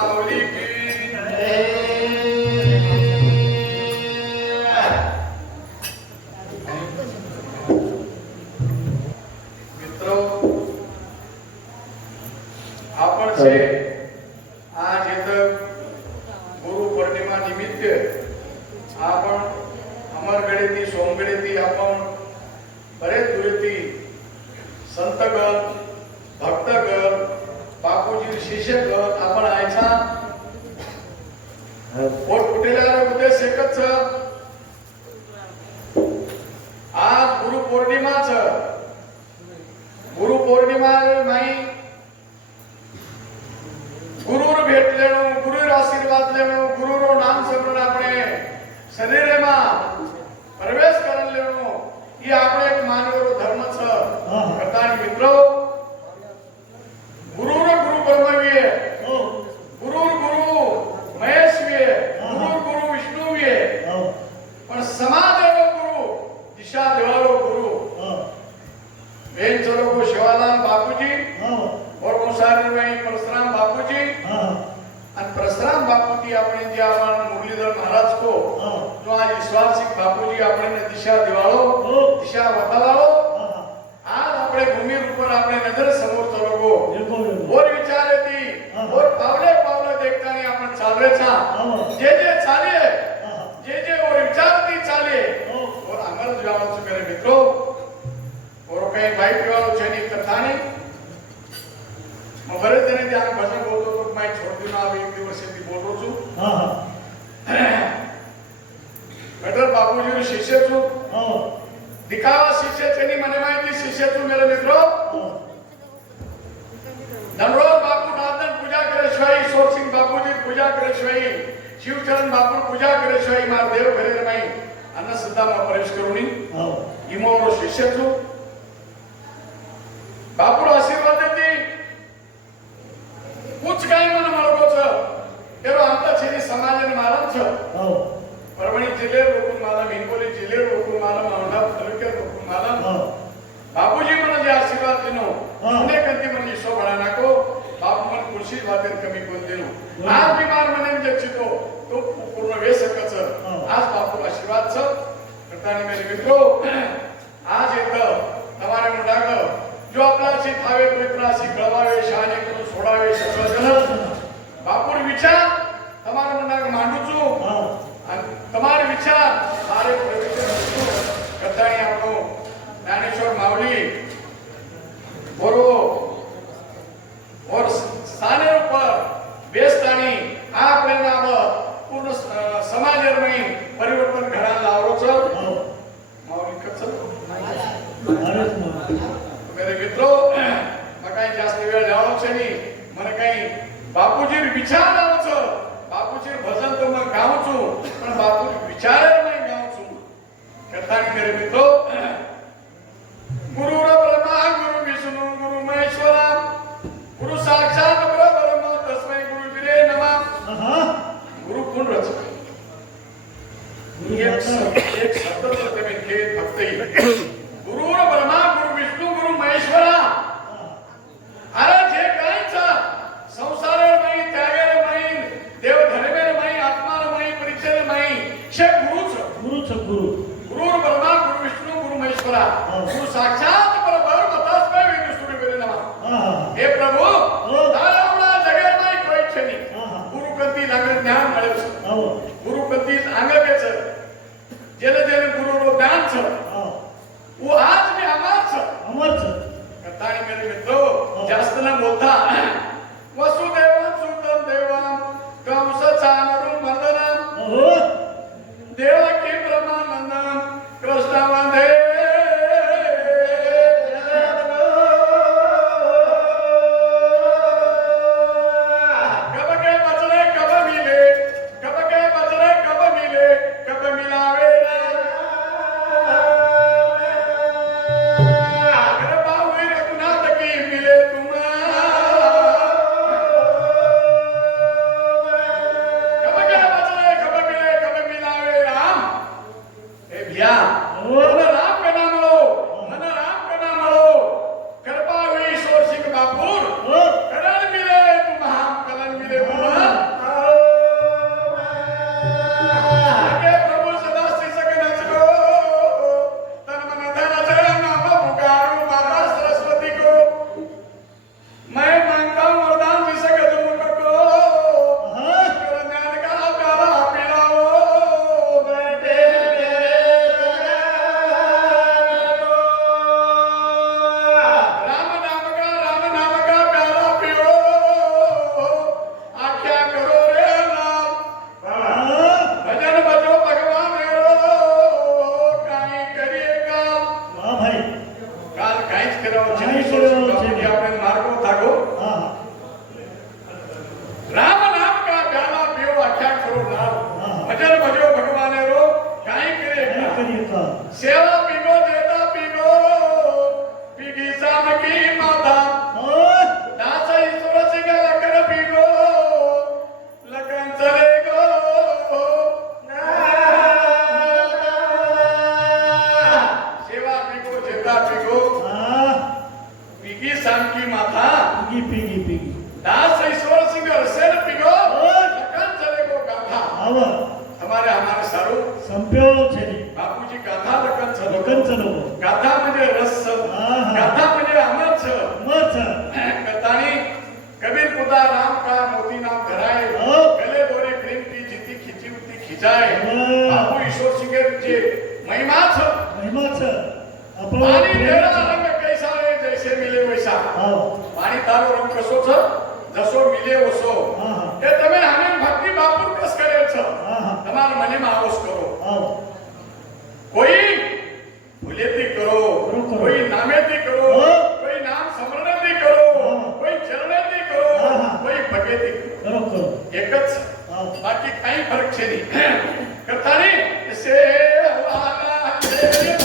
माऊली की मित्रो, आपण जे आज इथं गुरु पौर्णिमा निमित्त आपण अमरगडेती सोमगडेती आपण बरेच दुरेती संतगण भक्तगण बापूजी शिष्यगण आपण आयचा पोट फुटेला उद्देश एकच आज गुरु पौर्णिमा नाही गुरुर भेटलेलो गुरुर आशीर्वाद लेनो गुरुरो नाम समरण આપણે શરીરમાં પ્રવેશ કરી લેવાનો એ આપણે એક માનવનો ધર્મ છે કતાની મિત્રો ગુરુર ગુરુ બ્રહ્મવીએ ગુરુર ગુરુ મહેશવીએ ગુરુર ગુરુ વિષ્ણુવીએ પણ સમાજનો ગુરુ દિશા દેવાળો ગુરુ બેન ચલો કો શિવાલાલ બાપુજી और मुसारी में परशुराम बापूजी और परशुराम बापूजी अपने जे आपण मुरलीधर महाराज को जो आज ईश्वरसिंह बापूजी अपने दिशा दिवाळो दिशा बतावाळो आज अपने भूमि ऊपर अपने नजर समोर चलोगो और विचारे थी और पावले पावले देखता नहीं आपण चालवे छा जे चाले जे और विचारती चाले और अंगल जावो छ मेरे मित्रों और कहीं भाई पिवालो छेनी कथा नहीं मैं बरेच जण त्या भजन बोलतो तो मैं छोड़ दिनो अब एक दिवस से बोल रो छु बेटर बापूजी नो शिष्य छु दिखावा शिष्य छेनी मने माहिती शिष्य छु मेरे मित्रों दररोज बापू नादन पूजा करे शिवाय ईश्वर सिंह बापूजी पूजा करे शिवाय शिवचरण बापू पूजा करे शिवाय मार देव घरे रमाई अन्न सुद्धा में प्रवेश करूनी इमो नो शिष्य छु बापू आशीर्वाद देती कुछ काही मन मार्गो छ तेरो आमचा छेनी समाजने मालम छ परभणी जिल्हे लोकून मालम हिंगोली जिल्हे लोकून मालम औंढा तालुक्यात लोकून मालम बापूजी मन जे आशीर्वाद दिनो पुणे कंती मन ईश्वर बळा नाको बापू मन खुशी वातेर कमी कोण दिनो आज बीमार मने जे चितो तो पूर्ण वेसकच आज बापू आशीर्वाद छ करतानी मेरे मित्रों आज येत તમારે મુડાગ जो आपल्याशी थावे तो इतराशी कळवावे शहाणे करून सोडावे सर्वजन बापूर विचार તમારા મનાગ માંડું છું અને તમારા વિચાર મારે પ્રવિત્ર કથાણી આપણો જ્ઞાનેશ્વર માવલી બોરો और स्थाने ऊपर बेस्तानी आपले नाम पूर्ण समाजरमणी परिवर्तन घडा लावरो छ मावली कच मेरे मित्रों मैं कहीं जास्त वेळ लावो छे नी મને કઈ બાપુજી વિચાર લાવો છો બાપુજી ભજન તો मैं ગાઉં છું પણ બાપુજી વિચાર मैं ગાઉં છું કથાની मेरे मित्रों गुरु ब्रह्मा गुरु विष्णु गुरु महेश्वर गुरु साक्षात परब्रह्म तस्मै गुरुजीरे नमः गुरु कोण रचक एक शब्द तुम्ही घेत फक्त गुरु ब्रह्मा गुरु विष्णु गुरु महेश्वर अरे जे कायचा संसारावर नाही त्यागावर नाही देव धर्मेवर नाही आत्मावर नाही परिचयावर नाही शे गुरु ब्रह्मा गुरु विष्णु गुरु महेश्वर गुरु साक्षात परब्रह्म तस्मै गुरुजीरे नमः हे प्रभु तारावळा जगात नाही कोई छेनी गुरु कंती लागण ज्ञान મળે છે गुरु कंती आंगवे છે જેને જેને ગુરુનો દાન છે वो आज भी अमर छ कथाणी मेरे मित्रों जास्त न बोलता वसुदेवं सुतं देवं कंस चाणूरं मर्दनं देवकी ब्रह्मानंदं कृष्ण वंदे कब के बचले कब मिले कब के बचले सेवा पिगो जेता पिगो पिगी सामकी माता दासा ईश्वर सिंग लकर पिगो लकन चले गो सेवा पिगो जेता पिगो पिगी सामकी माता piggy Das Ishwar Singh Russell Pigou लकन चले गो गाथा हमारे सारू संप्यो છે बापूजी गाथा लकन चलो લખન ચલો गाथा म्हणजे रस गाथा म्हणजे अमर छ મત कथानी कबीर खुदा राम का मोती नाम धराए हाँ। गले दोरे प्रेम की जीती खिची उती खिचाए हाँ। बापू ईश्वर सिंह जे महिमा छ મહિમા છે આપણો पानी तेरा रंग कैसा है जैसे मिले वैसा આવો पाणी तारो रंग कसो छ जसो मिले वसो હા હા તે તમે આનંદ ભક્તિ બાપુ કસ કરે છો હા હા તમારા મને માં આવસ કરો આવો कोई भूलेती करो करो, करो। कोई नामेती करो हाँ। कोई नाम स्मरणेती करो हाँ। कोई चरणेती करो हाँ, हाँ। कोई भगेती करो કરો एक ज આવો बाकी काही फरक छे नहीं करता नहीं से वाला तेरे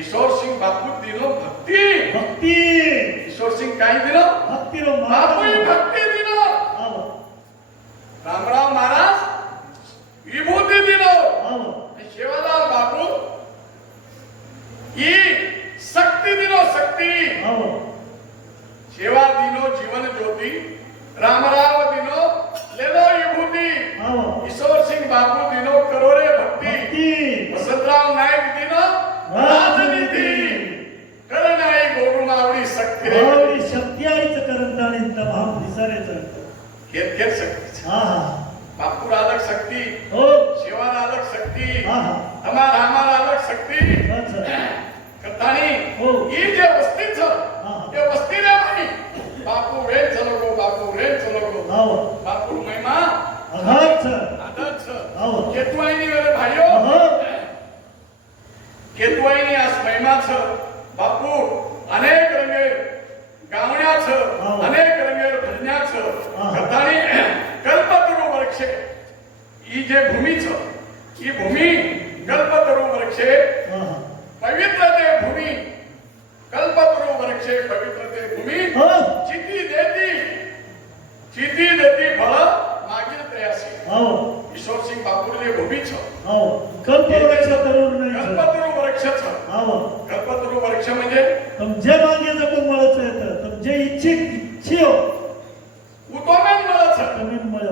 ईश्वर सिंह बापू दिनो भक्ति भक्ति ईश्वर सिंह काई दिनो भक्ति रो बापू ही भक्ति दिनो आओ रामराव महाराज विभूति दिनो आओ शेवालाल बापू ये शक्ति दिनो शक्ति आओ सेवा दिनो जीवन ज्योति रामराव दिनो लेनो विभूति आओ ईश्वर सिंह बापू दिनो करोरे भक्ति वसंतराव नायक दिनो राजनीति करणाई गोगुमावडी शक्ती आवडी शक्ती आईच करंताणी तमाम विसरेच घेत शक्ती हा हा बापू अलग शक्ती हो शिवाला अलग शक्ती हा हा हमारा अलग शक्ती अच्छा कथानी हो ये जे वस्ती छ हा ये वस्ती रे भाई बापू वे चलो गो आओ बापू महिमा अघात आदर्श आओ केतुआईनी वेळे भाईयो हो केतुआईनी आज महिमा छ बापू अनेक रंगे गावण्या छ हो. अनेक रंगे भजन्या छ हा. कथानी कल्पतरू वृक्ष ही जे भूमी छ ही भूमी कल्पतरू वृक्ष हा हा पवित्र ते भूमी कल्पतरू वृक्ष पवित्र ते भूमी हो चिती देती फळ मागील प्रयासी आओ ईश्वर सिंह बापूले भूमी छ आओ कल्पवृक्ष तरुण नाही कल्पतरू वृक्ष छ आओ कल्पतरू वृक्ष म्हणजे तुमचे मागे जपू मळच येत तुमचे इच्छियो उतोमेन मळ छ तुम्ही मळ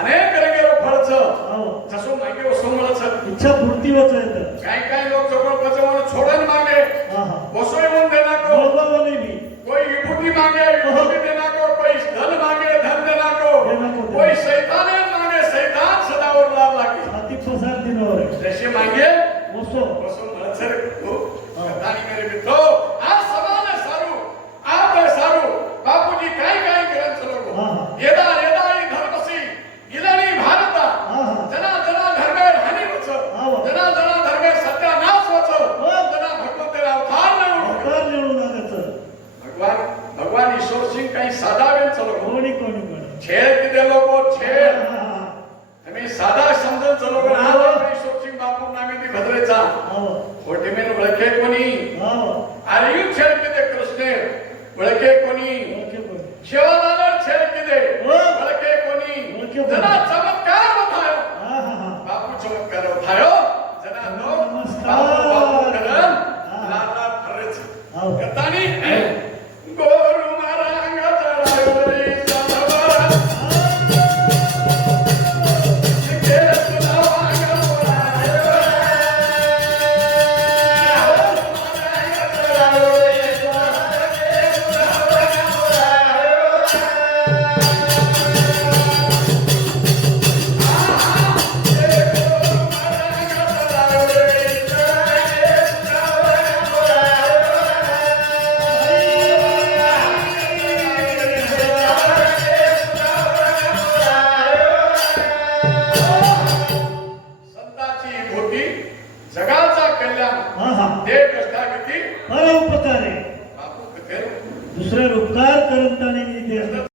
अनेक रंगेरो फळ छ आओ जसो मागे वसो मळ छ इच्छा पूर्ती होत येत काय लोक जवळ पचवण छोडन मागे हा हा वसोय म्हणून देना को बोलवाने भी कोई विभूति मांगे विभूति देना को कोई धन मांगे धन देना को देना को कोई शैताने मांगे शैतान सदा और लाभ लागे हाती फसा साधा वेळ चलो कोणी छेड़ किती लोक छेड़ तुम्ही साधा समजून चलो आज शोकसिंग बापू नामे ती भद्रेचा खोटी मेन ओळखे कोणी आर्यू छेड़ किती कृष्णे ओळखे कोणी शिवाला छेड़ किती ओळखे कोणी जरा